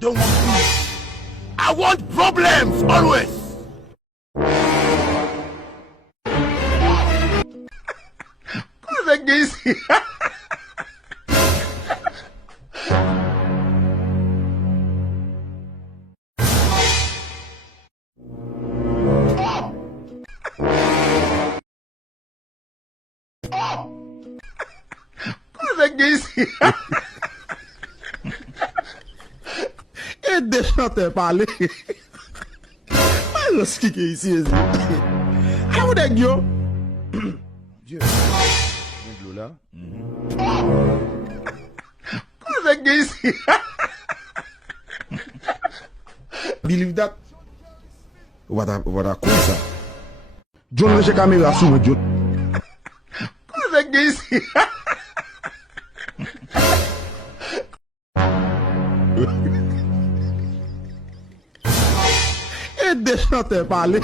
Don't want peace. I want problems always. Cosa que ici? Cosa que ici? Et des chanteurs parler. Pas ce qui est ici. Ah, vous êtes yo? Dieu. Viens de l'eau là. Cosa que ici? Believe that? What a cosa. John le caméra sous moi, John. Cosa que ici? Et des chanteurs parler.